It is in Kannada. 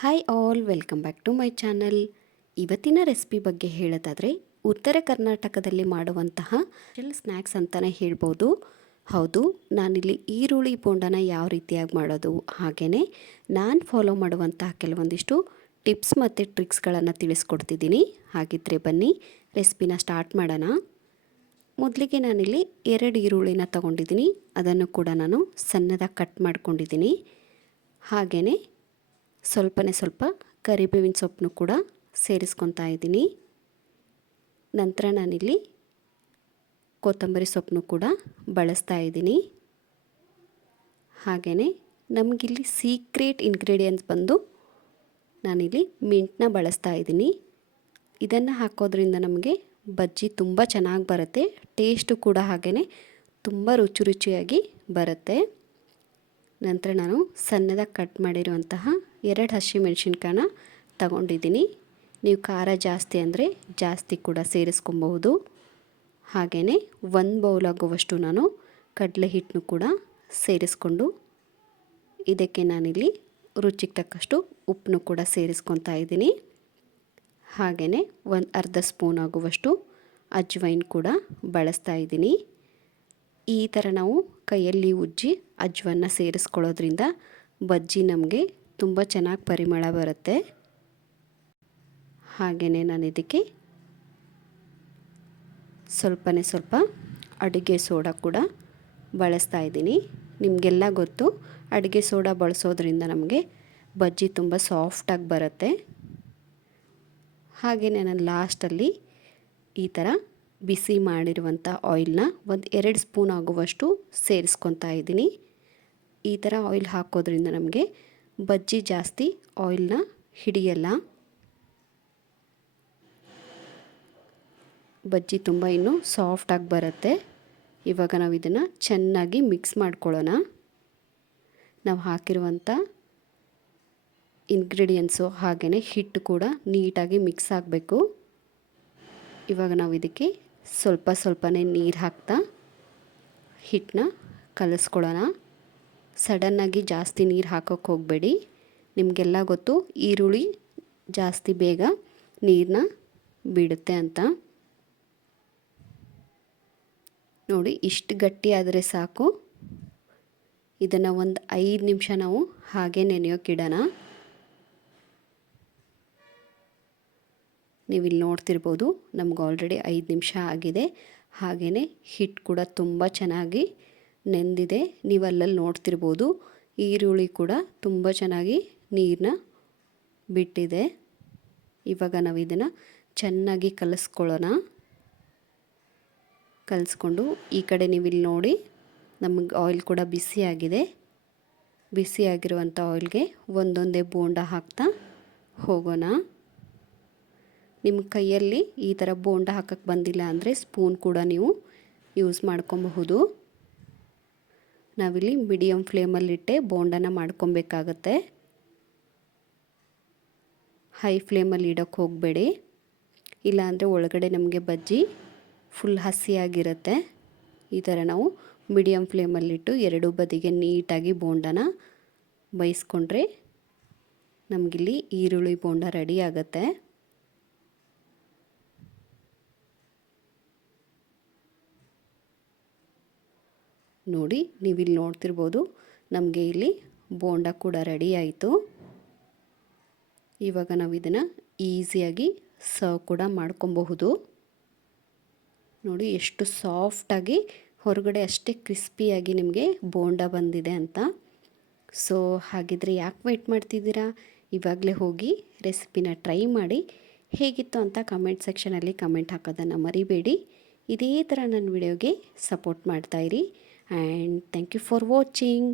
Hi all, welcome back to my channel. ಇವತ್ತಿನ ರೆಸಿಪಿ ಬಗ್ಗೆ ಹೇಳೋದಾದರೆ ಉತ್ತರ ಕರ್ನಾಟಕದಲ್ಲಿ ಮಾಡುವಂತಹ ಸ್ನ್ಯಾಕ್ಸ್ ಅಂತಲೇ ಹೇಳ್ಬೋದು. ಹೌದು, ನಾನಿಲ್ಲಿ ಈರುಳ್ಳಿ ಬೋಂಡನ ಯಾವ ರೀತಿಯಾಗಿ ಮಾಡೋದು, ಹಾಗೆಯೇ ನಾನು ಫಾಲೋ ಮಾಡುವಂತಹ ಕೆಲವೊಂದಿಷ್ಟು ಟಿಪ್ಸ್ ಮತ್ತು ಟ್ರಿಕ್ಸ್ಗಳನ್ನು ತಿಳಿಸ್ಕೊಡ್ತಿದ್ದೀನಿ. ಹಾಗಿದ್ರೆ ಬನ್ನಿ ರೆಸಿಪಿನ ಸ್ಟಾರ್ಟ್ ಮಾಡೋಣ. ಮೊದಲಿಗೆ ನಾನಿಲ್ಲಿ 2 ಈರುಳ್ಳಿನ ತೊಗೊಂಡಿದ್ದೀನಿ. ಅದನ್ನು ಕೂಡ ನಾನು ಸಣ್ಣದಾಗಿ ಕಟ್ ಮಾಡ್ಕೊಂಡಿದ್ದೀನಿ. ಹಾಗೆಯೇ ಸ್ವಲ್ಪ ಕರಿಬೇವಿನ ಸೊಪ್ಪನ್ನು ಕೂಡ ಸೇರಿಸ್ಕೊತಾ ಇದ್ದೀನಿ. ನಂತರ ನಾನಿಲ್ಲಿ ಕೊತ್ತಂಬರಿ ಸೊಪ್ಪನ್ನು ಕೂಡ ಬಳಸ್ತಾ ಇದ್ದೀನಿ. ಹಾಗೆಯೇ ನಮಗಿಲ್ಲಿ ಸೀಕ್ರೆಟ್ ಇಂಗ್ರೀಡಿಯೆಂಟ್ಸ್ ಬಂದು ನಾನಿಲ್ಲಿ ಮಿಂಟನ್ನ ಬಳಸ್ತಾ ಇದ್ದೀನಿ. ಇದನ್ನು ಹಾಕೋದ್ರಿಂದ ನಮಗೆ ಬಜ್ಜಿ ತುಂಬ ಚೆನ್ನಾಗಿ ಬರುತ್ತೆ. ಟೇಸ್ಟು ಕೂಡ ಹಾಗೆಯೇ ತುಂಬ ರುಚಿಯಾಗಿ ಬರುತ್ತೆ. ನಂತರ ನಾನು ಸಣ್ಣದಾಗಿ ಕಟ್ ಮಾಡಿರುವಂತಹ 2 ಹಸಿಮೆಣಸಿನ್ಕಾಯನ್ನ ತಗೊಂಡಿದ್ದೀನಿ. ನೀವು ಖಾರ ಜಾಸ್ತಿ ಅಂದರೆ ಜಾಸ್ತಿ ಕೂಡ ಸೇರಿಸ್ಕೊಬಹುದು. ಹಾಗೆಯೇ 1 ಬೌಲ್ ಆಗುವಷ್ಟು ನಾನು ಕಡಲೆ ಹಿಟ್ಟನ್ನು ಕೂಡ ಸೇರಿಸ್ಕೊಂಡು ಇದಕ್ಕೆ ನಾನಿಲ್ಲಿ ರುಚಿಗೆ ತಕ್ಕಷ್ಟು ಉಪ್ಪನ್ನು ಕೂಡ ಸೇರಿಸ್ಕೊತಾ ಇದ್ದೀನಿ. ಹಾಗೆಯೇ 1/2 ಸ್ಪೂನ್ ಆಗುವಷ್ಟು ಅಜ್ವೈನ್ ಕೂಡ ಬಳಸ್ತಾ ಇದ್ದೀನಿ. ಈ ಥರ ನಾವು ಕೈಯಲ್ಲಿ ಉಜ್ಜಿ ಅಜ್ವನ್ನ ಸೇರಿಸ್ಕೊಳ್ಳೋದ್ರಿಂದ ಬಜ್ಜಿ ನಮಗೆ ತುಂಬ ಚೆನ್ನಾಗಿ ಪರಿಮಳ ಬರುತ್ತೆ. ಹಾಗೆಯೇ ನಾನು ಇದಕ್ಕೆ ಸ್ವಲ್ಪ ಅಡುಗೆ ಸೋಡಾ ಕೂಡ ಬಳಸ್ತಾ ಇದ್ದೀನಿ. ನಿಮಗೆಲ್ಲ ಗೊತ್ತು, ಅಡುಗೆ ಸೋಡಾ ಬಳಸೋದ್ರಿಂದ ನಮಗೆ ಬಜ್ಜಿ ತುಂಬ ಸಾಫ್ಟಾಗಿ ಬರುತ್ತೆ. ಹಾಗೆಯೇ ನಾನು ಲಾಸ್ಟಲ್ಲಿ ಈ ಥರ ಬಿಸಿ ಮಾಡಿರುವಂಥ ಆಯಿಲ್ನ 2 ಸ್ಪೂನ್ ಆಗುವಷ್ಟು ಸೇರಿಸ್ಕೊತಾ ಇದ್ದೀನಿ. ಈ ಥರ ಆಯಿಲ್ ಹಾಕೋದ್ರಿಂದ ನಮಗೆ ಬಜ್ಜಿ ಜಾಸ್ತಿ ಆಯಿಲ್ನ ಹಿಡಿಯಲ್ಲ. ಬಜ್ಜಿ ತುಂಬ ಇನ್ನೂ ಸಾಫ್ಟಾಗಿ ಬರುತ್ತೆ. ಇವಾಗ ನಾವು ಇದನ್ನು ಚೆನ್ನಾಗಿ ಮಿಕ್ಸ್ ಮಾಡ್ಕೊಳ್ಳೋಣ. ನಾವು ಹಾಕಿರುವಂಥ ಇಂಗ್ರೀಡಿಯೆಂಟ್ಸು ಹಾಗೆಯೇ ಹಿಟ್ಟು ಕೂಡ ನೀಟಾಗಿ ಮಿಕ್ಸ್ ಆಗಬೇಕು. ಇವಾಗ ನಾವು ಇದಕ್ಕೆ ಸ್ವಲ್ಪನೇ ನೀರು ಹಾಕ್ತಾ ಹಿಟ್ಟನ್ನ ಕಲಿಸ್ಕೊಳ್ಳೋಣ. ಸಡನ್ನಾಗಿ ಜಾಸ್ತಿ ನೀರು ಹಾಕೋಕ್ಕೆ ಹೋಗಬೇಡಿ. ನಿಮಗೆಲ್ಲ ಗೊತ್ತು, ಈರುಳ್ಳಿ ಜಾಸ್ತಿ ಬೇಗ ನೀರನ್ನ ಬಿಡುತ್ತೆ ಅಂತ. ನೋಡಿ, ಇಷ್ಟು ಗಟ್ಟಿ ಆದರೆ ಸಾಕು. ಇದನ್ನು ಒಂದು 5 ನಿಮಿಷ ನಾವು ಹಾಗೆ ನೆನೆಯೋಕ್ಕಿಡೋಣ. ನೀವಿಲ್ಲಿ ನೋಡ್ತಿರ್ಬೋದು, ನಮ್ಗೆ ಆಲ್ರೆಡಿ 5 ನಿಮಿಷ ಆಗಿದೆ. ಹಾಗೆಯೇ ಹಿಟ್ಟು ಕೂಡ ತುಂಬ ಚೆನ್ನಾಗಿ ನೆಂದಿದೆ. ನೀವು ಅಲ್ಲಲ್ಲಿ ನೋಡ್ತಿರ್ಬೋದು, ಈರುಳ್ಳಿ ಕೂಡ ತುಂಬ ಚೆನ್ನಾಗಿ ನೀರನ್ನ ಬಿಟ್ಟಿದೆ. ಇವಾಗ ನಾವು ಇದನ್ನು ಚೆನ್ನಾಗಿ ಕಲಿಸ್ಕೊಳ್ಳೋಣ. ಕಲಿಸ್ಕೊಂಡು ಈ ಕಡೆ ನೀವಿಲ್ಲಿ ನೋಡಿ, ನಮಗೆ ಆಯಿಲ್ ಕೂಡ ಬಿಸಿಯಾಗಿದೆ. ಬಿಸಿಯಾಗಿರುವಂಥ ಆಯಿಲ್ಗೆ ಒಂದೊಂದೇ ಬೋಂಡ ಹಾಕ್ತಾ ಹೋಗೋಣ. ನಿಮ್ಮ ಕೈಯಲ್ಲಿ ಈ ಥರ ಬೋಂಡ ಹಾಕಕ್ಕೆ ಬಂದಿಲ್ಲ ಅಂದರೆ ಸ್ಪೂನ್ ಕೂಡ ನೀವು ಯೂಸ್ ಮಾಡ್ಕೊಬಹುದು. ನಾವಿಲ್ಲಿ ಮೀಡಿಯಮ್ ಫ್ಲೇಮಲ್ಲಿಟ್ಟೆ ಬೋಂಡನ ಮಾಡ್ಕೊಬೇಕಾಗತ್ತೆ. ಹೈ ಫ್ಲೇಮಲ್ಲಿ ಇಡೋಕ್ಕೆ ಹೋಗಬೇಡಿ, ಇಲ್ಲಾಂದರೆ ಒಳಗಡೆ ನಮಗೆ ಬಜ್ಜಿ ಫುಲ್ ಹಸಿಯಾಗಿರುತ್ತೆ. ಈ ಥರ ನಾವು ಮೀಡಿಯಮ್ ಫ್ಲೇಮಲ್ಲಿಟ್ಟು 2 ಬದಿಗೆ ನೀಟಾಗಿ ಬೋಂಡನ ಬೇಯಿಸ್ಕೊಂಡ್ರೆ ನಮಗಿಲ್ಲಿ ಈರುಳ್ಳಿ ಬೋಂಡ ರೆಡಿ ಆಗುತ್ತೆ. ನೋಡಿ, ನೀವಿಲ್ಲಿ ನೋಡ್ತಿರ್ಬೋದು, ನಮಗೆ ಇಲ್ಲಿ ಬೋಂಡ ಕೂಡ ರೆಡಿ ಆಯಿತು. ಇವಾಗ ನಾವು ಇದನ್ನು ಈಸಿಯಾಗಿ ಸರ್ವ್ ಕೂಡ ಮಾಡ್ಕೊಬಹುದು. ನೋಡಿ ಎಷ್ಟು ಸಾಫ್ಟಾಗಿ, ಹೊರಗಡೆ ಅಷ್ಟೇ ಕ್ರಿಸ್ಪಿಯಾಗಿ ನಿಮಗೆ ಬೋಂಡ ಬಂದಿದೆ ಅಂತ. ಸೊ ಹಾಗಿದ್ರೆ ಯಾಕೆ ವೇಟ್ ಮಾಡ್ತಿದ್ದೀರಾ? ಇವಾಗಲೇ ಹೋಗಿ ರೆಸಿಪಿನ ಟ್ರೈ ಮಾಡಿ. ಹೇಗಿತ್ತು ಅಂತ ಕಮೆಂಟ್ ಸೆಕ್ಷನಲ್ಲಿ ಕಮೆಂಟ್ ಹಾಕೋದನ್ನು ಮರಿಬೇಡಿ. ಇದೇ ಥರ ನನ್ನ ವಿಡಿಯೋಗೆ ಸಪೋರ್ಟ್ ಮಾಡ್ತಾಯಿರಿ. And thank you for watching.